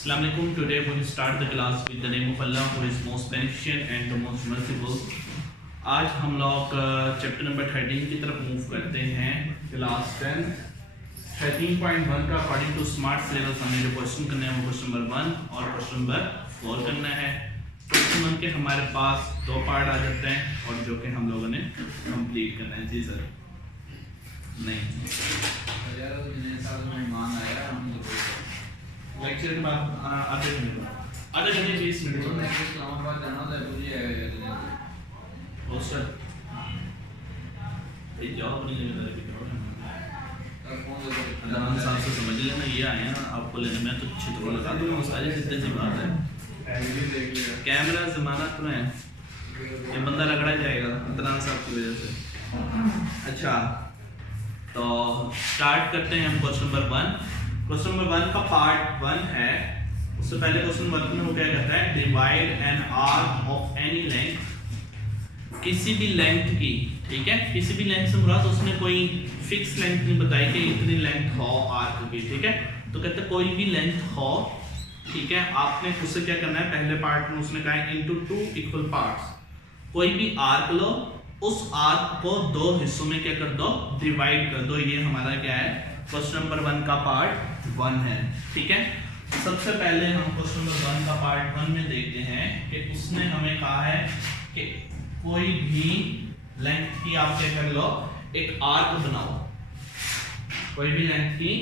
Assalamualaikum. Today we will start the class with the name of Allah who is most beneficent and the most merciful. आज हम लोग chapter number 13 की तरफ move करते हैं। Class 10 13.1 का अकॉर्डिंग टू स्मार्ट सिलेबस हमें जो क्वेश्चन करने हैं वो क्वेश्चन नंबर 1 और क्वेश्चन नंबर 4 करना है। क्वेश्चन 1 के हमारे पास दो पार्ट आ जाते हैं और जो कि हम लोगों ने कंप्लीट करना है। जी सर नहीं लेक्चर के बाद आधे घंटे 20 मिनट इस्लामाबाद जाना था मुझे पोस्टर ये जॉब नहीं लेने अदान साहब से समझ लेना, ये आए हैं आपको लेने में तो छितरो लगा दूंगा सारी सीधे सी बात है। कैमरा जमानत में ये बंदा रगड़ा जाएगा अदनान साहब की वजह से। अच्छा तो स्टार्ट करते हैं हम क्वेश्चन नंबर 1। क्वेश्चन नंबर 1 का पार्ट 1 है। उससे पहले क्वेश्चन 1 में वो क्या कहता है, divide an arc of any length, किसी भी लेंथ की, ठीक है, किसी भी लेंथ से मुराद उसने कोई फिक्स लेंथ नहीं बताई कि इतनी लेंथ हो आर्क की, ठीक है। तो कहते हैं कोई भी लेंथ हो, ठीक है, आपने उससे क्या करना है, पहले पार्ट में उसने कहा है इनटू 2 इक्वल पार्ट्स, कोई भी आर्क लो, उस आर्क को दो हिस्सों में क्या कर दो, डिवाइड कर दो। ये हमारा क्या है, क्वेश्चन नंबर 1 का पार्ट 1 है, ठीक है। सबसे पहले हम क्वेश्चन नंबर 1 का पार्ट 1 में देखते हैं कि उसने हमें कहा है कि कोई भी लेंथ की आप क्या कर लो, एक आर्क बनाओ, कोई भी लेंथ की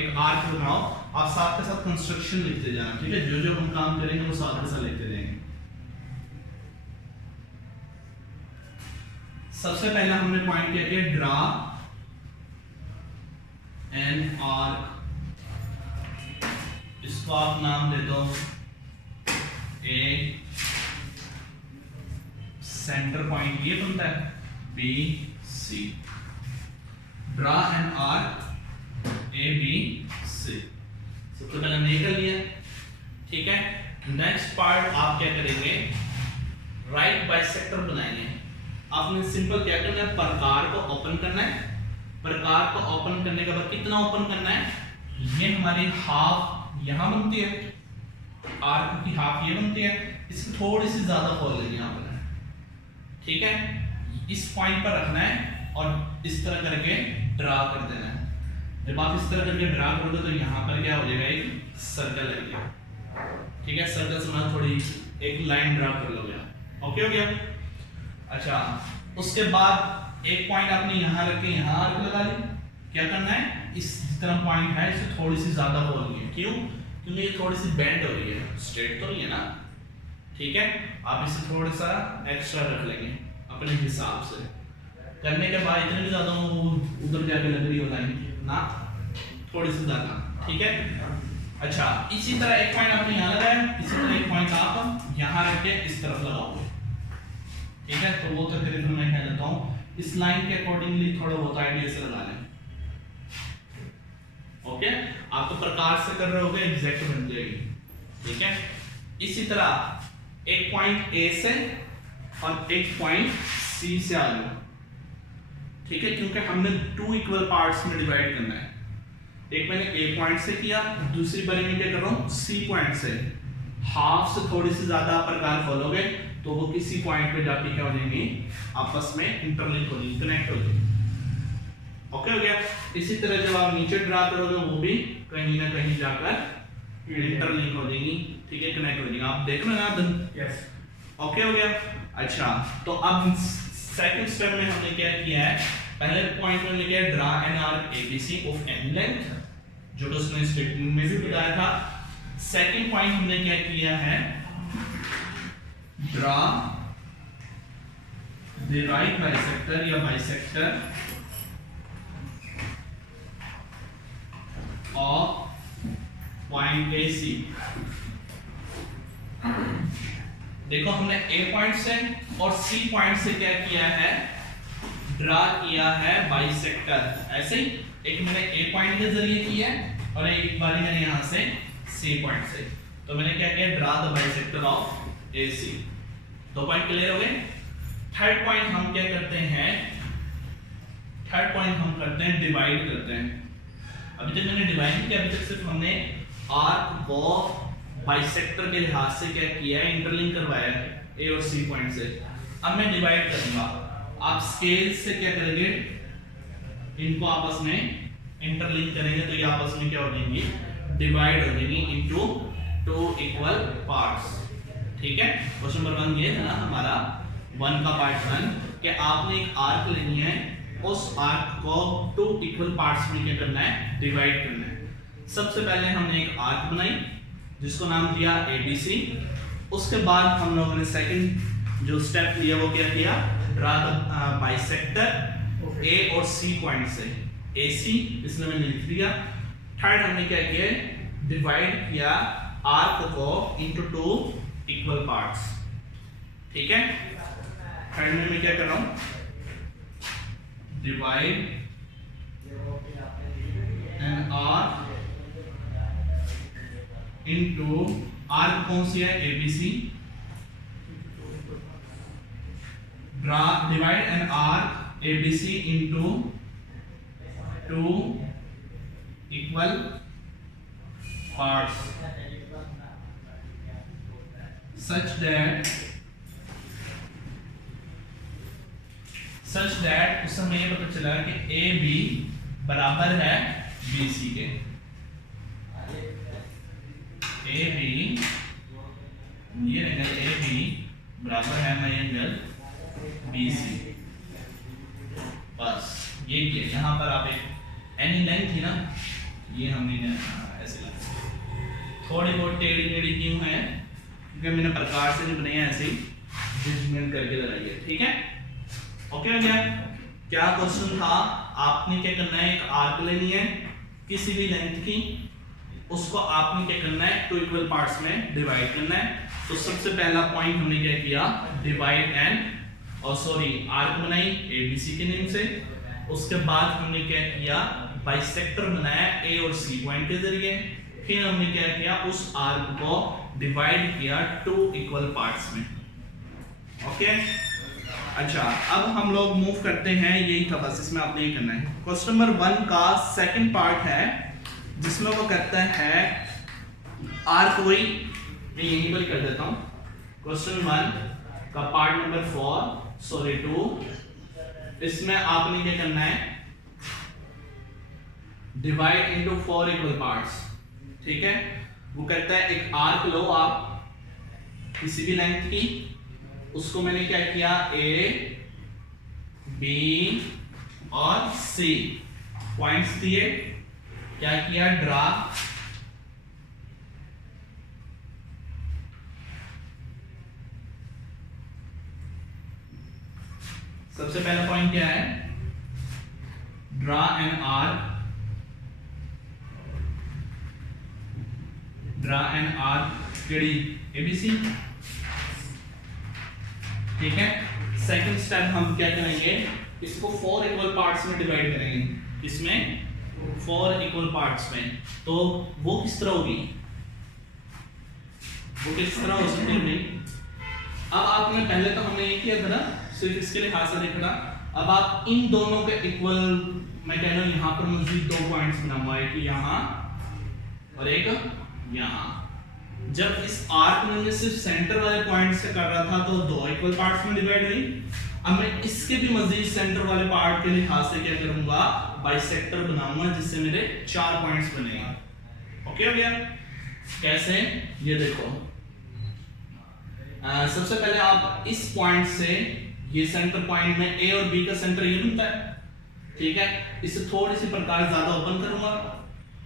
एक आर्क बनाओ। आप साथ के साथ कंस्ट्रक्शन लिखते जाना, ठीक है, जो जो हम काम करेंगे वो साथ के साथ लिखते जाएंगे। सबसे पहला हमने पॉइंट किया कि ड्रा एन आर्क, इसको आप नाम दे दो ए, सेंटर पॉइंट ये बनता है B C, draw an arc A B C. सबसे पहले हमने कर लिया, ठीक है। नेक्स्ट पार्ट आप क्या करेंगे, राइट बाइसेक्टर बनाएंगे। आपने सिंपल क्या करना है, प्रकार को ओपन करना है। प्रकार को ओपन करने के बाद कितना ओपन करना है, ये हमारी हाफ यहां बनती है, आर्क की हाफ ये बनती है, इसकी थोड़ी सी ज्यादा खोल लेनी है आपने, ठीक है। इस पॉइंट पर रखना है और इस तरह करके ड्रा कर देना है। जब आप इस तरह करके ड्रा करोगे तो यहाँ पर क्या हो जाएगा, एक सर्कल लगेगा, ठीक है। सर्कल से मैं थोड़ी एक लाइन ड्रा कर लोगे, ओके हो गया। अच्छा उसके बाद एक पॉइंट आपने यहाँ रख के यहाँ आर्क लगा ली। क्या करना है, इस तरह पॉइंट है इसे थोड़ी सी ज्यादा खोलनी है, क्यों, क्योंकि ये थोड़ी सी बेंड हो रही है, स्ट्रेट तो नहीं है ना, ठीक है। आप इसे थोड़ा सा एक्स्ट्रा रख लेंगे अपने हिसाब से। करने के बाद इतने भी ज्यादा उधर जाके लग रही हो लाइन ना, थोड़ी सी ज्यादा, ठीक है। अच्छा इसी तरह एक पॉइंट आपने यहाँ लगाया, इसी तरह एक पॉइंट आप यहाँ रख के इस तरफ लगाओगे, ठीक है। तो वो तकरीबन मैं कह देता हूँ इस लाइन के अकॉर्डिंगली थोड़ा बहुत आइडिया से लगा लें, ओके। आप तो प्रकार से कर रहे होगे, एग्जैक्ट बन जाएगी, ठीक है। इसी तरह एक पॉइंट ए से और एक पॉइंट सी से आ जाओ, ठीक है, क्योंकि हमने 2 इक्वल पार्ट्स में डिवाइड करना है। एक मैंने ए पॉइंट से किया, दूसरी बारी में क्या कर रहा हूं, सी पॉइंट से। हाफ से थोड़ी सी ज्यादा प्रकार खोलोगे तो वो किसी पॉइंट पे जाके क्या हो जाएंगी, आपस में इंटरलिंक हो जाएंगी, कनेक्ट हो जाएंगी, ओके हो गया। इसी तरह जब आप नीचे ड्रा करोगे वो भी कहीं ना कहीं जाकर इंटरलिंक हो जाएंगी, ठीक है, कनेक्ट हो जाएंगी। आप देख रहे हैं ना, यस, ओके हो गया। अच्छा तो अब सेकंड स्टेप में हमने क्या किया है, पहले पॉइंट में लिखा है draw an arc ABC of any length, जो कि उसने स्टेटमेंट में भी बताया था। सेकंड पॉइंट हमने क्या किया है, ड्रा द राइट बाइसेक्टर या बाइसेक्टर ऑफ पॉइंट ए सी। देखो हमने ए पॉइंट से और सी पॉइंट से क्या किया है, ड्रा किया है बाइसेक्टर। ऐसे ही एक मैंने ए पॉइंट के जरिए किया है और एक बारी मैंने यहां से सी पॉइंट से, तो मैंने क्या किया, draw the bisector of A C. 2 point clear हो गए। थर्ड पॉइंट हम क्या करते हैं, थर्ड पॉइंट हम करते हैं डिवाइड करते हैं। अभी तक मैंने डिवाइड किया, अभी तक सिर्फ हमने आर्क को बाइसेक्टर के लिहाज से क्या किया है, इंटरलिंक करवाया है ए और सी पॉइंट से। अब मैं डिवाइड करूंगा, आप स्केल से क्या करेंगे, इनको आपस में इंटरलिंक करेंगे तो ये आपस में क्या हो जाएंगी, डिवाइड हो जाएंगी इनटू टू इक्वल पार्ट्स। ठीक है, क्वेश्चन नंबर 1 ये है ना हमारा 1 का पार्ट 1 कि आपने एक आर्क लेनी है, उस आर्क को 2 इक्वल पार्ट्स में क्या करना है, डिवाइड करना है। सबसे पहले हमने एक आर्क बनाई जिसको नाम दिया ABC। उसके बाद हम लोगों ने सेकंड जो स्टेप लिया वो क्या किया, ड्रा द बाइसेक्टर A और C पॉइंट से AC, इसलिए मैंने लिख दिया। थर्ड हमने क्या किया, डिवाइड किया आर्क को इनटू 2 इक्वल पार्ट्स। ठीक है, थर्ड में मैं क्या कर रहा हूं, divide an arc into, arc कौन सी है, ABC। Divide an arc ABC into 2 equal parts such that उस समय ये पता चला कि AB बराबर है BC के। AB ये एंगल AB बराबर है माई एंगल BC। बस ये किया, यहाँ पर आप एक एनी लाइन थी ना, ये हमने ऐसे थोड़ी बहुत टेढ़ी मेढ़ी क्यों है, क्योंकि मैंने प्रकार से जो बनाई है ऐसे जजमेंट करके लगाई है। ठीक है, ओके हो गया। क्या क्वेश्चन था, आपने क्या करना है, एक आर्क लेनी है किसी भी लेंथ की, उसको आपने क्या करना है, 2 इक्वल पार्ट्स में डिवाइड करना है। तो सबसे पहला पॉइंट हमने क्या किया, डिवाइड एंड आर्क बनाई ABC के नेम से। उसके बाद हमने क्या किया, बाइसेक्टर बनाया A और C पॉइंट के जरिए। फिर हमने क्या किया, उस आर्क को डिवाइड किया 2 इक्वल पार्ट्स में। ओके, अच्छा अब हम लोग मूव करते हैं, यही था बस, इसमें आपने ये करना है। क्वेश्चन नंबर 1 का सेकंड पार्ट है जिसमें वो कहता है आर्क, वही मैं यहीं पर कर देता हूं। क्वेश्चन 1 का पार्ट नंबर 2, इसमें आपने क्या करना है, डिवाइड इनटू 4 इक्वल पार्ट्स। ठीक है, वो कहता है एक आर्क लो आप किसी भी लेंथ की, उसको मैंने क्या किया, A, B और C पॉइंट्स दिए, क्या किया, ड्रा सबसे पहला पॉइंट क्या है, ड्रा एन आर्क, केड़ी ABC। ठीक है, सेकंड स्टेप हम क्या करेंगे, इसको 4 इक्वल पार्ट्स में डिवाइड करेंगे। इसमें 4 इक्वल पार्ट्स में, तो वो किस तरह होगी, वो किस तरह हो सकती है। अब आपने पहले तो हमने ये किया था ना, सिर्फ इसके लिहाज से देखना। अब आप इन दोनों के इक्वल, मैं कह रहा हूं यहां पर मजीद 2 पॉइंट्स बनाऊंगा, एक यहां और एक यहां। जब इस आर्क में सिर्फ सेंटर वाले पॉइंट से कर रहा था तो 2 इक्वल पार्ट्स में डिवाइड हुई। अब मैं इसके भी मजीद सेंटर वाले पार्ट के लिहाज से क्या करूंगा, बाइसेक्टर बनाऊंगा जिससे मेरे 4 पॉइंट्स बनेंगे। ओके हो गया, कैसे, ये देखो। सबसे पहले आप इस पॉइंट से, ये सेंटर पॉइंट में A और B का सेंटर ये बनता है। ठीक है, इसे थोड़ी सी प्रकार ज्यादा ओपन करूंगा,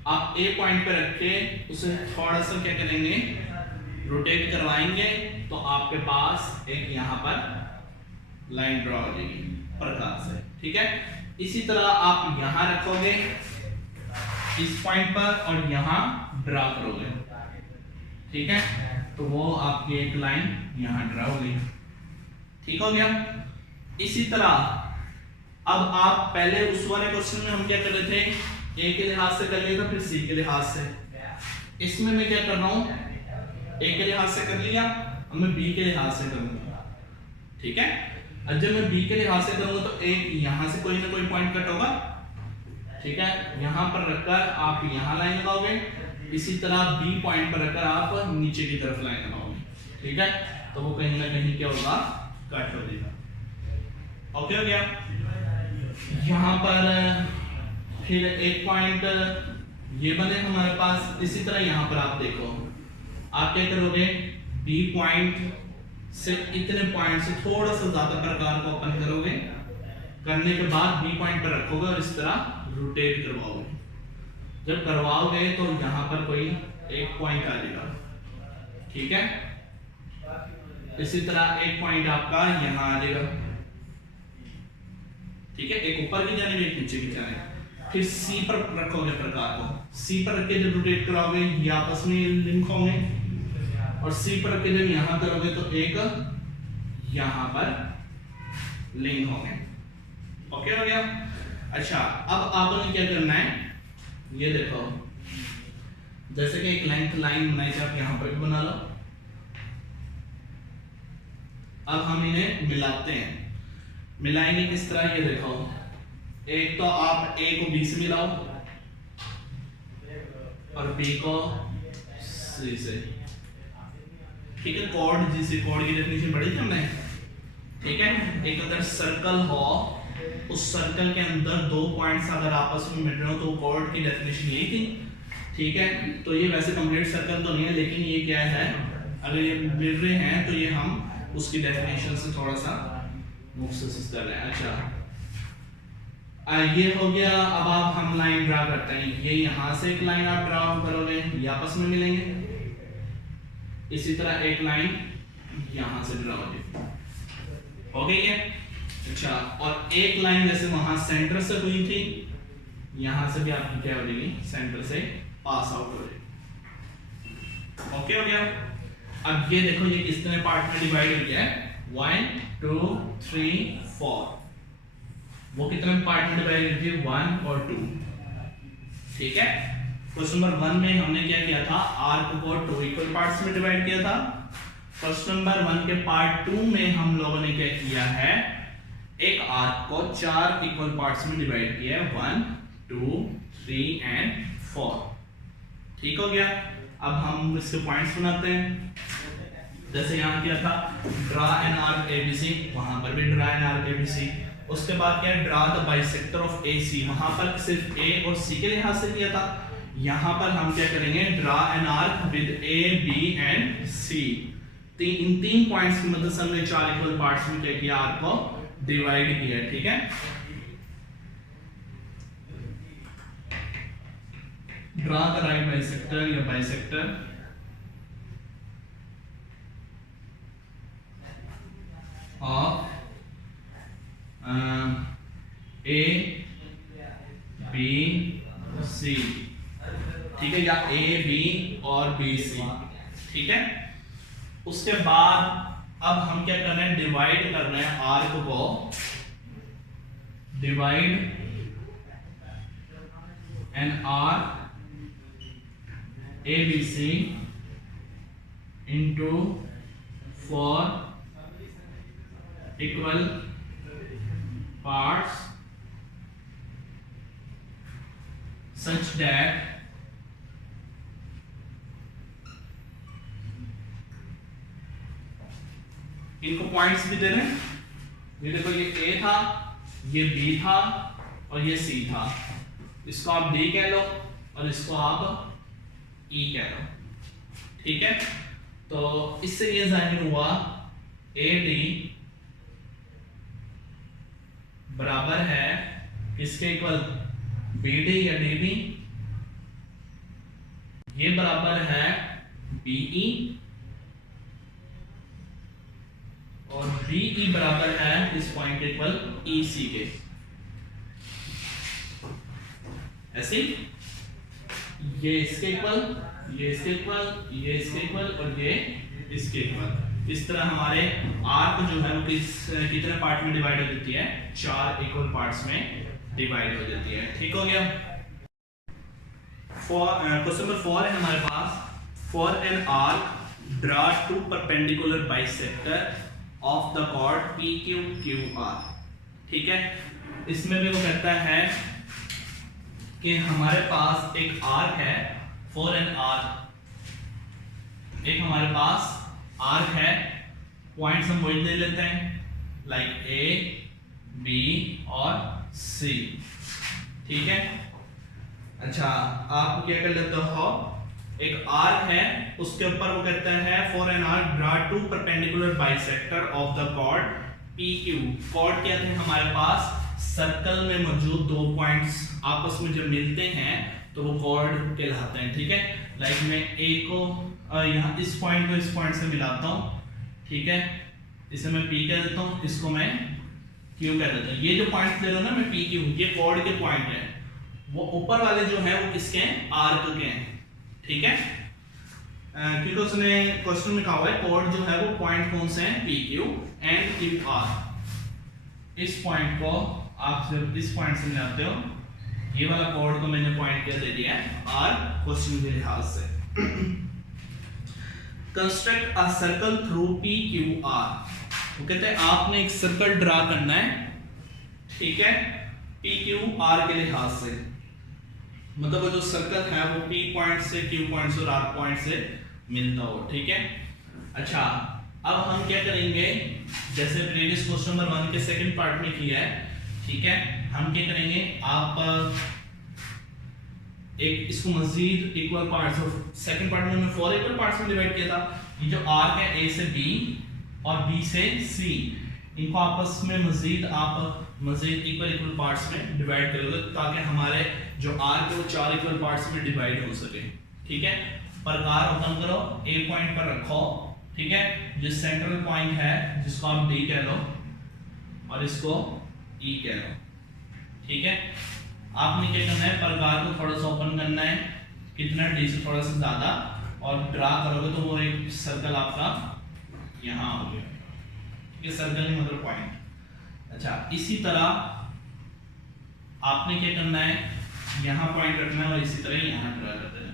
आप A पॉइंट पे रख के उसे थोड़ा सा क्या करेंगे, रोटेट करवाएंगे, तो आपके पास एक यहाँ पर लाइन ड्रॉ हो जाएगी प्रकार से। ठीक है, इसी तरह आप यहाँ रखोगे इस पॉइंट पर और यहाँ ड्रा करोगे। ठीक है, तो वो आपकी एक लाइन यहाँ ड्रा हो गई। ठीक हो गया। इसी तरह अब आप पहले उस वाले क्वेश्चन में हम क्या कर रहे थे, A के लिहाज से कर लिया था, फिर C के लिहाज से। इसमें मैं क्या कर रहा हूं, A के लिहाज से कर लिया, अब मैं B के लिहाज से करूंगा। ठीक है, अब जब मैं B के लिहाज से करूंगा तो एक यहां से कोई ना कोई पॉइंट कट होगा। ठीक है, यहां पर रखकर आप यहां लाइन लगाओगे, इसी तरह बी पॉइंट पर रखकर आप नीचे की तरफ लाइन बनाओगे, ठीक है, तो वो कहीं ना कहीं क्या होगा, कट हो जाएगा। ओके हो गया। यहाँ पर फिर एक पॉइंट ये बने हमारे पास। इसी तरह यहाँ पर आप देखो, आप क्या करोगे, बी पॉइंट से इतने पॉइंट से थोड़ा सा ज्यादा प्रकार को ओपन करोगे, करने के बाद बी पॉइंट पर रखोगे और इस तरह रोटेट करवाओगे। जब करवाओगे तो यहाँ पर कोई एक पॉइंट आ जाएगा, ठीक है। इसी तरह एक पॉइंट आपका यहाँ आ जाएगा, ठीक है, एक ऊपर की जाने एक नीचे की जाने। फिर सी पर रखोगे प्रकार को, सी पर रख के जब रोटेट कराओगे ये आपस में लिंक होंगे, और सी पर रख के जब यहां करोगे तो एक यहां पर लिंक होंगे। ओके हो गया। अच्छा, अब आपने क्या करना है, ये देखो, जैसे कि एक लेंथ लाइन बनाई थी, आप यहां पर भी बना लो। अब हम इन्हें मिलाते हैं। मिलाएंगे किस तरह, ये देखो, एक तो आप ए को बी से मिलाओ और बी को सी से, ठीक है। कॉर्ड, जिसे कॉर्ड की डेफिनेशन पढ़ी थी हमने, ठीक है। एक अगर सर्कल हो, उस सर्कल के अंदर दो पॉइंट्स अगर आपस में मिल रहे हो तो कॉर्ड की डेफिनेशन यही थी, ठीक है। तो ये वैसे कंप्लीट सर्कल तो नहीं है, लेकिन ये क्या है, अगर ये मिल रहे हैं तो ये हम उसकी डेफिनेशन से थोड़ा सा मुख्तसर कर रहे हैं। अच्छा, ये हो गया। अब आप हम लाइन ड्रा करते हैं। ये यहां से एक लाइन आप ड्रा करोगे, ये आपस में मिलेंगे। इसी तरह एक लाइन यहां से ड्रा हो गई है। अच्छा, और एक लाइन जैसे वहां सेंटर से हुई थी, यहां से भी आपकी क्या हो जाएगी, सेंटर से पास आउट हो जाएगी। ओके हो गया। अब ये देखो, ये कितने पार्ट में डिवाइड हो गया है, 1 2 3 4। वो कितने पार्ट में डिवाइड हुई थी, 1 और 2, ठीक है। क्वेश्चन नंबर 1 में हमने क्या किया था, आर्क को 2 इक्वल पार्ट्स में डिवाइड किया था। क्वेश्चन नंबर 1 के पार्ट 2 में हम लोगों ने क्या किया है, एक आर्क को 4 इक्वल पार्ट्स में डिवाइड किया है, 1 2 3 एंड 4, ठीक हो गया। अब हम इसके पॉइंट्स बनाते हैं। जैसे यहाँ किया था, ड्रा एन आर्क एबीसी, वहां पर भी ड्रा एन आर्क एबीसी। उसके बाद क्या है, draw the bisector of AC, वहां पर सिर्फ ए और सी के लिहाज से किया था। यहां पर हम क्या करेंगे, draw an arc with A B and C. इन 3 पॉइंट्स की मदद से हमने 4 इक्वल पार्ट्स में क्या किया, आर्क को डिवाइड किया, ठीक है। ड्रा द राइट बाइसेक्टर या bisector of A B C, ठीक है, या ए बी और बी सी, ठीक है। उसके बाद अब हम क्या कर रहे हैं, डिवाइड कर रहे हैं आर्क को, divide an arc A B C into 4 equal parts such that इनको पॉइंट्स भी दे रहे हैं। ये देखो, ये A था, ये B था और ये C था। इसको आप D कह लो और इसको आप E कह लो, ठीक है। तो इससे ये जाहिर हुआ AD बराबर है किसके इक्वल, BD या DB, ये बराबर है BE और BE बराबर है इस पॉइंट के इक्वल EC के। ऐसे ये इसके इक्वल, ये इसके इक्वल, ये इसके इक्वल और ये इसके इक्वल। इस तरह हमारे आर्क जो है वो कितने पार्ट में डिवाइड हो जाती है, 4 इक्वल पार्ट्स में डिवाइड हो जाती है, ठीक हो गया। क्वेश्चन नंबर 4 है हमारे पास, for an arc draw 2 perpendicular bisector of the chord PQQR, ठीक है। इसमें भी वो कहता है कि हमारे पास एक आर्क है 4 एन आर, एक हमारे पास आर्क है, पॉइंट्स हम वही ले लेते हैं लाइक ए बी और सी, ठीक है। अच्छा आप क्या कर लेते हो, एक आर्क है उसके ऊपर वो कहता है for an arc draw to perpendicular bisector of the chord P Q. Chord क्या थे हमारे पास, सर्कल में मौजूद दो पॉइंट्स आपस में जब मिलते हैं तो वो कॉर्ड कहलाते हैं, ठीक है। लाइक मैं ए को यहाँ इस पॉइंट को इस पॉइंट से मिलाता हूँ, ठीक है, इसे मैं पी कह देता हूँ, इसको मैं क्यू कह देता हूँ। ये जो पॉइंट ले रहा हूँ ना मैं पी क्यू, ये कॉर्ड के पॉइंट है, वो ऊपर वाले जो है वो किसके हैं, आर्क के हैं, ठीक है। क्योंकि उसने क्वेश्चन में कहा हुआ है कॉर्ड जो है वो पॉइंट कौन से हैं, P Q and Q R. इस पॉइंट को आप जब इस पॉइंट से मिलाते हो, ये वाला कॉर्ड को मैंने पॉइंट क्या दे दिया है, आर, क्वेश्चन के लिहाज से। Construct a circle through P Q are, वो कहते हैं आपने एक सर्कल ड्रा करना है, ठीक है, पी क्यू आर के लिहाज से, मतलब वो जो सर्कल है वो पी पॉइंट से, क्यू पॉइंट से और आर पॉइंट से मिलता हो, ठीक है। अच्छा अब हम क्या करेंगे, जैसे प्रीवियस क्वेश्चन नंबर 1 के सेकंड पार्ट में किया है, ठीक है, हम क्या करेंगे, आप एक इसको मजीद equal parts of, second part में मैं 4 इक्वल पार्ट्स में डिवाइड किया था। ये जो आर्क है ए से बी और बी से सी, इनको आपस में मजीद इक्वल पार्ट्स में डिवाइड करोगे ताकि हमारे जो आर्क है वो 4 इक्वल पार्ट्स में डिवाइड हो सके, ठीक है। प्रकार ओपन करो, ए पॉइंट पर रखो, ठीक है, जो सेंट्रल पॉइंट है जिसको आप डी कह लो और इसको ई कह लो, ठीक है। आपने क्या करना है, प्रकार को थोड़ा सा ओपन करना है, कितना, डी से थोड़ा सा ज्यादा, और ड्रा करोगे तो वो एक सर्कल आपका यहाँ हो गया, ये सर्कल नहीं मतलब पॉइंट। अच्छा इसी तरह आपने क्या करना है, यहाँ पॉइंट रखना है और इसी तरह यहाँ ड्रा कर देना,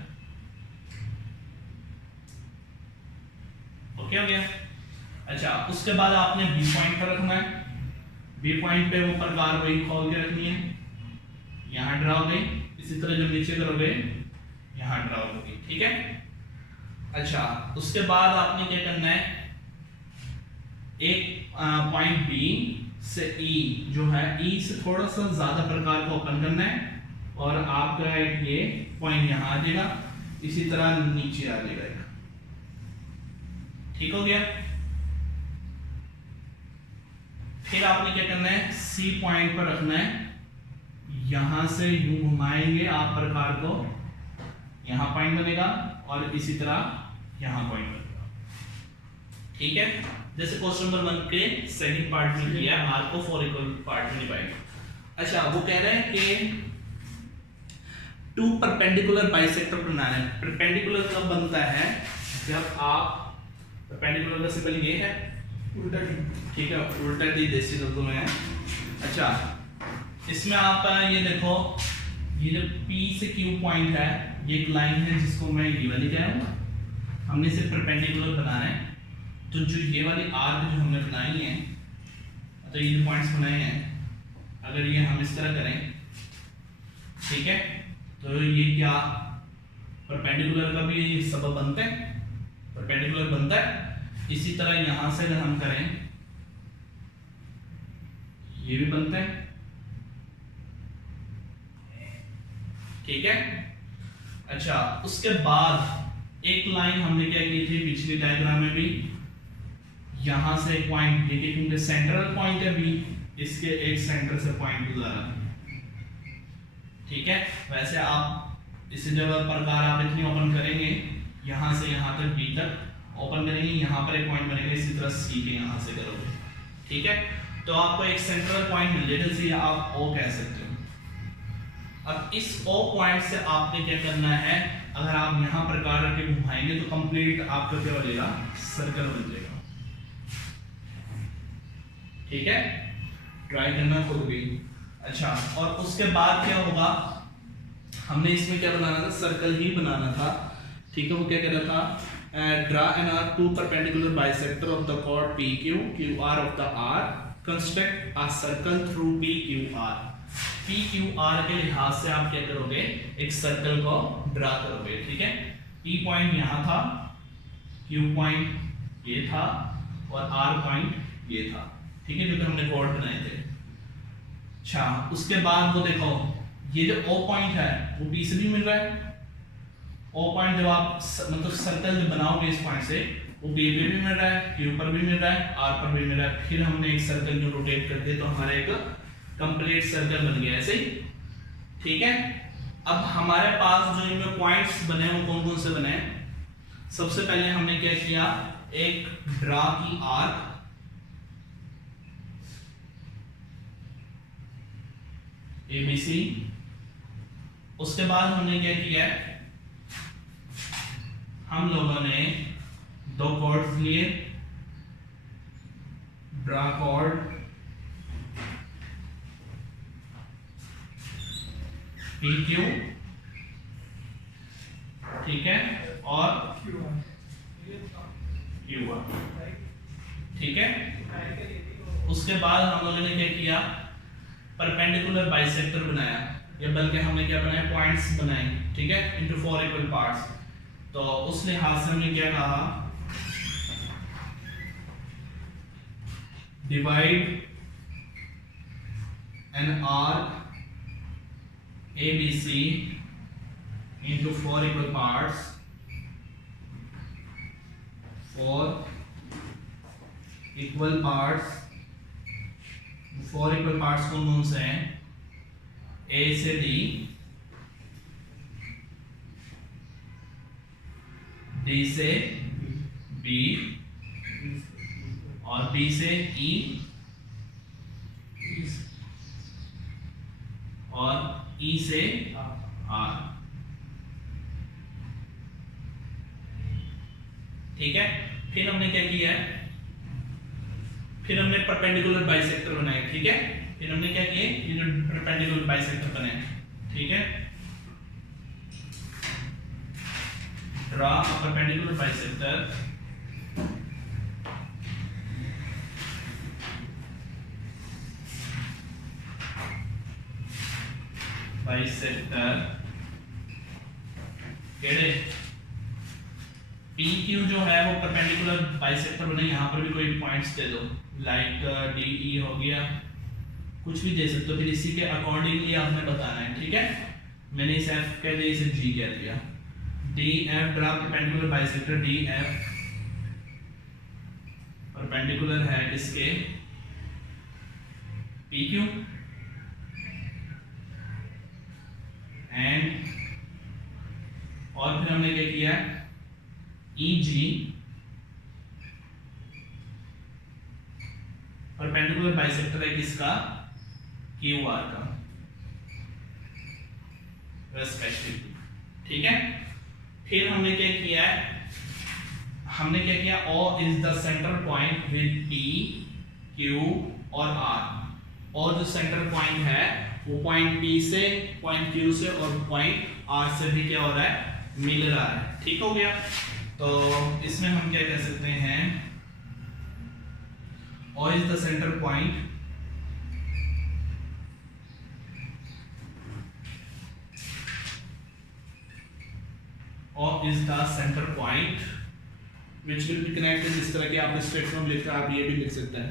ओके हो गया। अच्छा उसके बाद आपने बी पॉइंट पर रखना है, बी पॉइंट पे वो प्रकार वही खोल के रखनी है, यहाँ ड्रा हो गई, इसी तरह जब नीचे करोगे यहाँ ड्रा होगी, ठीक है। अच्छा उसके बाद आपने क्या करना है, एक पॉइंट बी से ई जो है, ई से थोड़ा सा ज्यादा प्रकार को ओपन करना है और आपका एक ये पॉइंट यहाँ आ जाएगा, इसी तरह नीचे आ जाएगा, ठीक हो गया। फिर आपने क्या करना है, सी पॉइंट पर रखना है, यहां से यूं घुमाएंगे आप प्रकार को, यहां पॉइंट बनेगा और इसी तरह यहां पॉइंट बनेगा, ठीक है। जैसे क्वेश्चन नंबर 1 के सेकंड पार्ट में किया, आर को 4 इक्वल पार्ट में डिवाइड। अच्छा वो कह रहे हैं कि टू परपेंडिकुलर बाइसेक्टर बनाना है। परपेंडिकुलर कब बनता है, जब आप, परपेंडिकुलर का सिंबल ये है उल्टा टी, ठीक है, उल्टा टी देसी शब्दों में है। अच्छा इसमें आप ये देखो, ये जो P से Q पॉइंट है, ये एक लाइन है जिसको मैं ये वाली कह रहा हूँ, हमने इसे परपेंडिकुलर बनाना है, तो जो ये वाली आर्क जो हमने बनाई है, तो ये जो पॉइंट्स बनाए हैं, अगर ये हम इस तरह करें, ठीक है, तो ये क्या परपेंडिकुलर का भी सबब बनता है, परपेंडिकुलर बनता है। इसी तरह यहां से अगर हम करें, ये भी बनता है, ठीक है। अच्छा उसके बाद एक लाइन हमने क्या की थी पिछली डायग्राम में भी, यहां से एक पॉइंट, ये क्योंकि सेंट्रल पॉइंट है बी, इसके एक सेंटर से पॉइंट गुजारा, ठीक है। वैसे आप इसे जब प्रकार आप इतनी ओपन करेंगे, यहां से यहां तक बी तक ओपन करेंगे, यहां पर एक पॉइंट बनेगा, इसी तरह सी के यहां से करोगे, ठीक है, तो आपको एक सेंट्रल पॉइंट मिल जाएगा, जिसे आप ओ कह सकते हो। अब इस ओ पॉइंट से आपने क्या करना है, अगर आप यहां प्रकार रख के घुमाएंगे तो कंप्लीट आपका क्या बनेगा, सर्कल बन जाएगा, ठीक है, ट्राई करना खुद भी। अच्छा और उसके बाद क्या होगा, हमने इसमें क्या बनाना था, सर्कल ही बनाना था, ठीक है। वो क्या कह रहा था, draw an arc to perpendicular bisector of the chord PQ, QR of the R, construct a circle through PQR। P Q R के लिहाज से आप क्या करोगे, एक सर्कल को ड्रा करोगे, ठीक है। पी पॉइंट यहाँ था, क्यू पॉइंट ये था और आर पॉइंट ये था, ठीक है, जो कि हमने कोड बनाए थे। अच्छा, उसके बाद वो देखो ये जो ओ पॉइंट है वो पी से भी मिल रहा है। ओ पॉइंट जब आप मतलब सर्कल जब बनाओगे इस पॉइंट से, वो बी पे भी मिल रहा है, क्यू पर भी मिल रहा है, आर पर भी मिल रहा है। फिर हमने एक सर्कल जो रोटेट कर दिया तो हमारा एक कंप्लीट सर्कल बन गया ऐसे ही, ठीक है। अब हमारे पास जो इनमें पॉइंट्स बने वो कौन कौन से बने? सबसे पहले हमने क्या किया, एक ड्रा की आर्क, ABC। उसके बाद हमने क्या किया, हम लोगों ने दो कॉर्ड्स लिए, ड्रा कॉर्ड PQ, ठीक है, और QR, ठीक है। उसके बाद हम लोगों ने क्या किया, परपेंडिकुलर बाइसेक्टर बनाया, या बल्कि हमने क्या बनाया, पॉइंट्स बनाए, ठीक है, इनटू 4 इक्वल पार्ट्स। तो उस लिहाज से हमने क्या कहा, divide an arc ABC into 4 equal parts, 4 equal parts, 4 equal parts कौन कौन से हैं, A से D, D से B और B से E और E से R, ठीक है। फिर हमने क्या किया है, फिर हमने परपेंडिकुलर बाइसेक्टर बनाए, ठीक है। फिर हमने क्या किए, ये जो परपेंडिकुलर बाइसेक्टर बने, ठीक है, ड्रा अ परपेंडिकुलर बाइसेक्टर केड़े PQ जो है वो परपेंडिकुलर बाइसेक्टर बने, यहाँ पर भी कोई पॉइंट्स दे दो, लाइक DE हो गया, कुछ भी दे सकते हो, फिर इसी के अकॉर्डिंगली आपने बताना है, ठीक है। मैंने इसे F कह दिया, इसे G कह दिया। DF draw perpendicular bisector, DF perpendicular है इसके PQ एंड, और फिर हमने क्या किया, EG परपेंडिकुलर बाइसेक्टर है किसका, QR का रेस्पेक्टिवली, ठीक है। फिर हमने क्या किया है, हमने क्या किया, O is the centre point with P, Q और R, और जो सेंटर पॉइंट है वो पॉइंट P से, पॉइंट Q से और पॉइंट R से भी क्या हो रहा है, मिल रहा है, ठीक हो गया। तो इसमें हम क्या कह सकते हैं, O is the centre point O is the center point which will be connected, इस तरह की आपने स्टेटमेंट लिखकर आप ये भी लिख सकते हैं,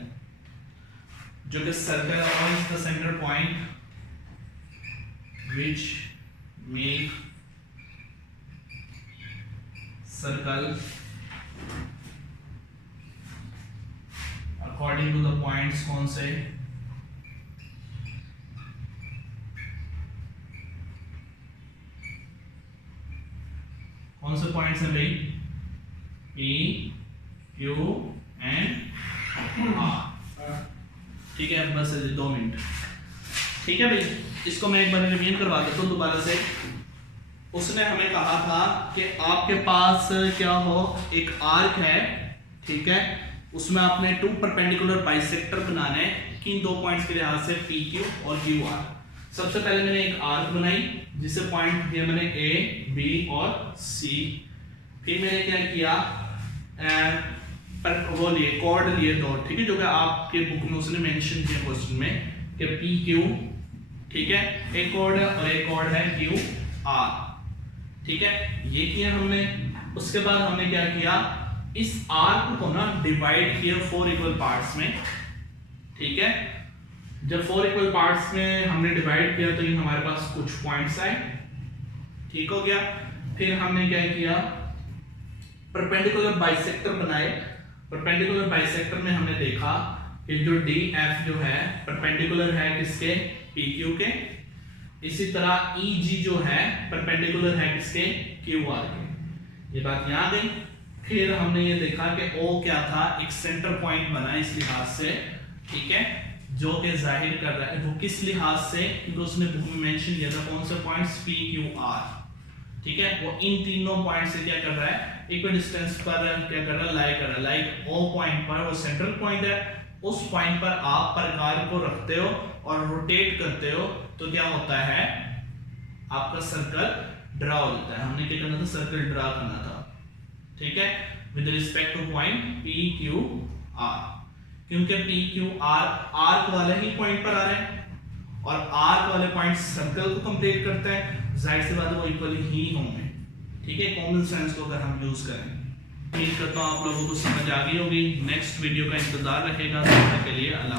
जो कि circle O is the center point which make circle according to the points, कौन से, कौन से पॉइंट्स हैं भाई, P, Q एंड R, ठीक है। बस 2 मिनट, ठीक है भाई। इसको मैं एक बार रिवीजन करवा देता हूँ दोबारा से। उसने हमें कहा था कि आपके पास क्या हो, एक आर्क है, ठीक है, उसमें आपने 2 परपेंडिकुलर बाइसेक्टर बनाने हैं, किन 2 पॉइंट्स के लिहाज से, PQ और QR। सबसे पहले मैंने एक आर्क बनाई जिसे पॉइंट दिया मैंने A, B और C। फिर मैंने क्या किया, पर वो लिए कॉर्ड लिए 2, ठीक है, जो कि आपके बुक में उसने मेंशन किया क्वेश्चन में कि PQ ठीक है, एक कोड है और एक कोड है क्यू आर, ठीक है, ये किया हमने। उसके बाद हमने क्या किया, इस आर्क को ना डिवाइड किया 4 इक्वल पार्ट्स में, ठीक है। जब 4 इक्वल पार्ट्स में हमने डिवाइड किया तो ये हमारे पास कुछ पॉइंट्स आए, ठीक हो गया। फिर हमने क्या किया, परपेंडिकुलर बाइसेक्टर बनाए। परपेंडिकुलर बाइसेक्टर में हमने देखा कि जो डी एफ जो है परपेंडिकुलर है किसके, पी क्यू के। इसी तरह ई जी जो है परपेंडिकुलर है किसके, क्यू आर के। ये बात यहाँ गई। फिर हमने ये देखा कि ओ क्या था, एक सेंटर पॉइंट बना इस लिहाज से, ठीक है, जो कि जाहिर कर रहा है वो किस लिहाज से, क्योंकि उसने बुक में मेंशन किया था कौन से पॉइंट्स, पी क्यू आर, ठीक है। वो इन तीनों पॉइंट से क्या कर रहा है, इक्वल डिस्टेंस पर क्या कर रहा है, लाई कर रहा है। लाइक ओ पॉइंट पर वो सेंट्रल पॉइंट है, उस पॉइंट पर आप प्रकार को रखते हो और रोटेट करते हो तो क्या होता है, आपका सर्कल ड्रा हो जाता है। हमने क्या करना था, सर्कल ड्रा करना था, ठीक है, with respect two point P Q are, क्योंकि पी क्यू आर आर्क वाले ही पॉइंट पर आ रहे हैं और आर्क वाले पॉइंट सर्कल को कंप्लीट करते हैं, जाहिर सी बात है वो इक्वल ही होंगे, ठीक है, कॉमन सेंस को अगर हम यूज करें। उम्मीद करता हूँ आप लोगों को समझ आ गई होगी। नेक्स्ट वीडियो का इंतजार रखेगा, तब तक के लिए अल्लाह।